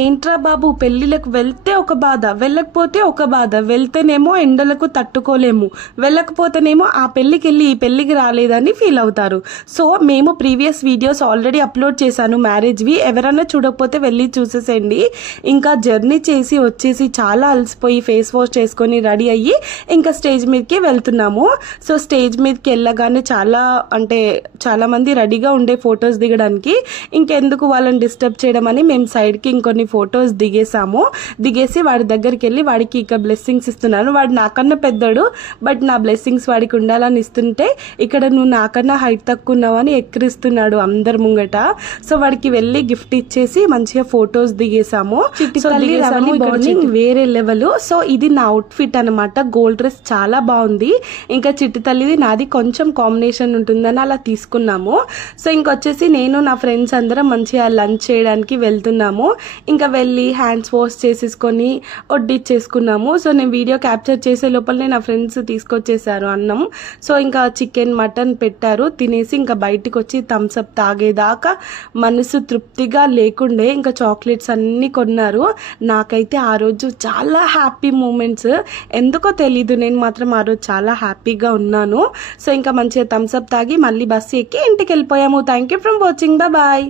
ఏంట్రా బాబు, పెళ్ళిళ్ళకు వెళ్తే ఒక బాధ, వెళ్ళకపోతే ఒక బాధ. వెళ్తేనేమో ఎండలకు తట్టుకోలేము, వెళ్ళకపోతేనేమో ఆ పెళ్ళికి వెళ్ళి ఈ పెళ్ళికి రాలేదని ఫీల్ అవుతారు. సో మేము ప్రీవియస్ వీడియోస్ ఆల్రెడీ అప్లోడ్ చేశాను మ్యారేజ్వి. ఎవరైనా చూడకపోతే వెళ్ళి చూసేసేయండి. ఇంకా జర్నీ చేసి వచ్చేసి చాలా అలసిపోయి ఫేస్ వాష్ చేసుకొని రెడీ అయ్యి ఇంకా స్టేజ్ మీదకి వెళ్తున్నాము. సో స్టేజ్ మీదకి వెళ్ళగానే చాలా మంది రెడీగా ఉండే ఫొటోస్ దిగడానికి. ఇంకెందుకు వాళ్ళని డిస్టర్బ్ చేయడం అని మేము సైడ్కి ఇంకొన్ని ఫొటోస్ దిగేసి వాడి దగ్గరికి వెళ్ళి వాడికి ఇక బ్లెస్సింగ్స్ ఇస్తున్నాను. వాడు నాకన్నా పెద్దడు, బట్ నా బ్లెస్సింగ్స్ వాడికి ఉండాలని ఇస్తుంటే ఇక్కడ నువ్వు నాకన్నా హైట్ తక్కువ ఉన్నావని ఎక్కిరిస్తున్నాడు అందరి ముంగట. సో వాడికి వెళ్ళి గిఫ్ట్ ఇచ్చేసి మంచిగా ఫొటోస్ దిగేసాము. వేరే లెవెల్. సో ఇది నా అవుట్ఫిట్ అనమాట. గోల్డ్ డ్రెస్ చాలా బాగుంది. ఇంకా చిట్టి తల్లిది నాది కొంచెం కాంబినేషన్ ఉంటుందని అలా తీసుకున్నాము. సో ఇంకొచ్చేసి నేను నా ఫ్రెండ్స్ అందరం మంచిగా లంచ్ చేయడానికి వెళ్తున్నాము. ఇంకా వెళ్ళి హ్యాండ్స్ వాష్ చేసేసుకొని వడ్డిచ్చేసుకున్నాము. సో నేను వీడియో క్యాప్చర్ చేసే లోపలనే నా ఫ్రెండ్స్ తీసుకొచ్చేసారు అన్నం. సో ఇంకా చికెన్ మటన్ పెట్టారు. తినేసి ఇంకా బయటకు వచ్చి థమ్స్అప్ తాగేదాకా మనసు తృప్తిగా లేకుండే. ఇంకా చాక్లెట్స్ అన్నీ కొన్నారు. నాకైతే ఆ రోజు చాలా హ్యాపీ మూమెంట్స్. ఎందుకో తెలీదు, నేను మాత్రం ఆ రోజు చాలా హ్యాపీగా ఉన్నాను. సో ఇంకా మంచిగా థమ్స్అప్ తాగి మళ్ళీ బస్సు ఎక్కి ఇంటికి వెళ్ళిపోయాము. Thank you for watching. Bye.